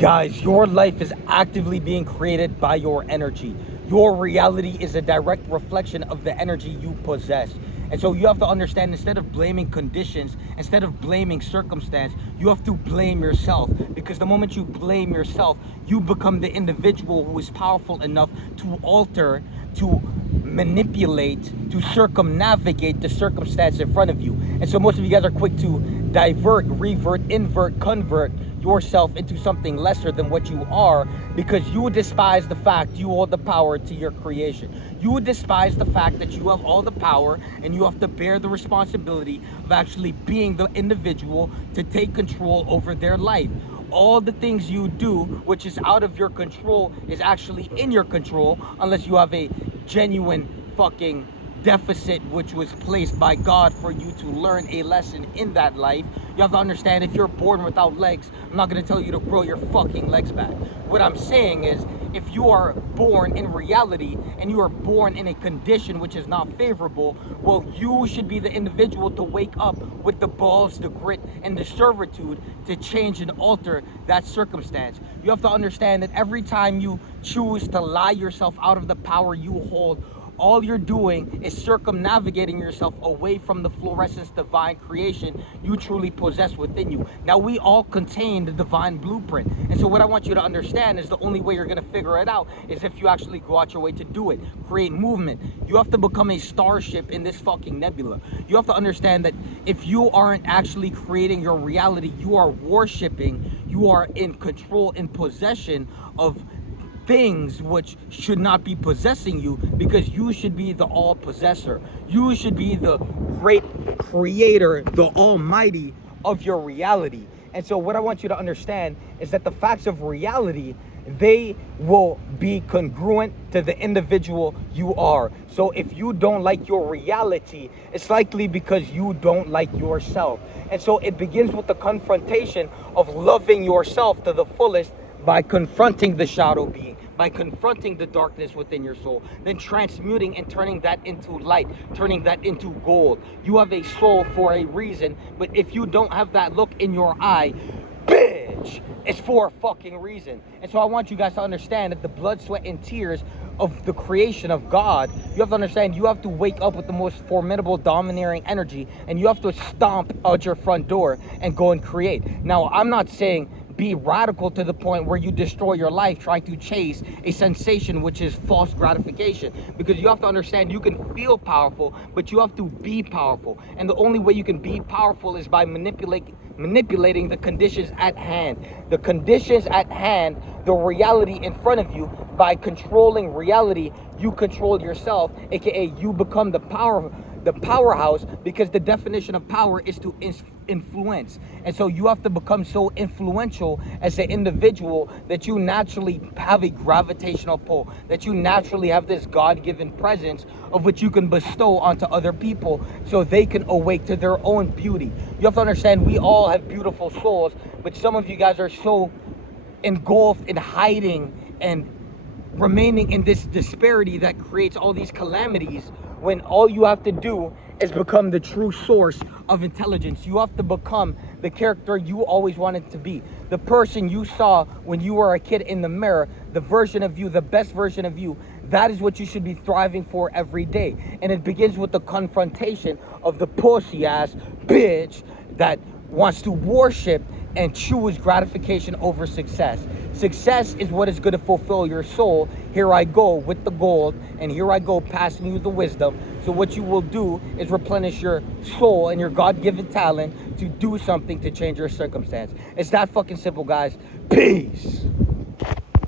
Guys, your life is actively being created by your energy. Your reality is a direct reflection of the energy you possess. And so you have to understand, instead of blaming conditions, instead of blaming circumstance, you have to blame yourself. Because the moment you blame yourself, you become the individual who is powerful enough to alter, to manipulate, to circumnavigate the circumstance in front of you. And so most of you guys are quick to divert, revert, invert, convert yourself into something lesser than what you are, because you despise the fact you hold the power to your creation. You despise the fact that you have all the power and you have to bear the responsibility of actually being the individual to take control over their life. All the things you do, which is out of your control, is actually in your control, unless you have a genuine fucking deficit which was placed by God for you to learn a lesson in that life. You have to understand, if you're born without legs, I'm not going to tell you to grow your fucking legs back. What I'm saying is, if you are born in reality and you are born in a condition which is not favorable, well, you should be the individual to wake up with the balls, the grit, and the servitude to change and alter that circumstance. You have to understand that every time you choose to lie yourself out of the power you hold, all you're doing is circumnavigating yourself away from the fluorescence divine creation you truly possess within you. Now, we all contain the divine blueprint. And so what I want you to understand is the only way you're going to figure it out is if you actually go out your way to do it. Create movement. You have to become a starship in this fucking nebula. You have to understand that if you aren't actually creating your reality, you are worshiping, you are in control, in possession of things which should not be possessing you, because you should be the all possessor. You should be the great creator, the almighty of your reality. And so what I want you to understand is that the facts of reality, they will be congruent to the individual you are. So if you don't like your reality, it's likely because you don't like yourself. And so it begins with the confrontation of loving yourself to the fullest by confronting the shadow being, by confronting the darkness within your soul, then transmuting and turning that into light, turning that into gold. You have a soul for a reason, but if you don't have that look in your eye, bitch, it's for a fucking reason. And so I want you guys to understand that the blood, sweat, and tears of the creation of God, you have to understand, you have to wake up with the most formidable, domineering energy, and you have to stomp out your front door and go and create. Now, I'm not saying be radical to the point where you destroy your life trying to chase a sensation which is false gratification, because you have to understand, you can feel powerful, but you have to be powerful. And the only way you can be powerful is by manipulating the conditions at hand. The conditions at hand, the reality in front of you. By controlling reality, you control yourself, aka you become the powerhouse, because the definition of power is to influence. And so you have to become so influential as an individual that you naturally have a gravitational pull, that you naturally have this God-given presence of which you can bestow onto other people so they can awake to their own beauty. You have to understand, we all have beautiful souls, but some of you guys are so engulfed in hiding and remaining in this disparity that creates all these calamities, when all you have to do is become the true source of intelligence. You have to become the character you always wanted to be, the person you saw when you were a kid in the mirror, the version of you, the best version of you. That is what you should be thriving for every day. And it begins with the confrontation of the pussy ass bitch that wants to worship and choose gratification over success. Success is what is going to fulfill your soul. Here I go with the gold, and here I go passing you the wisdom. So what you will do is replenish your soul and your God-given talent to do something to change your circumstance. It's that fucking simple, guys. Peace.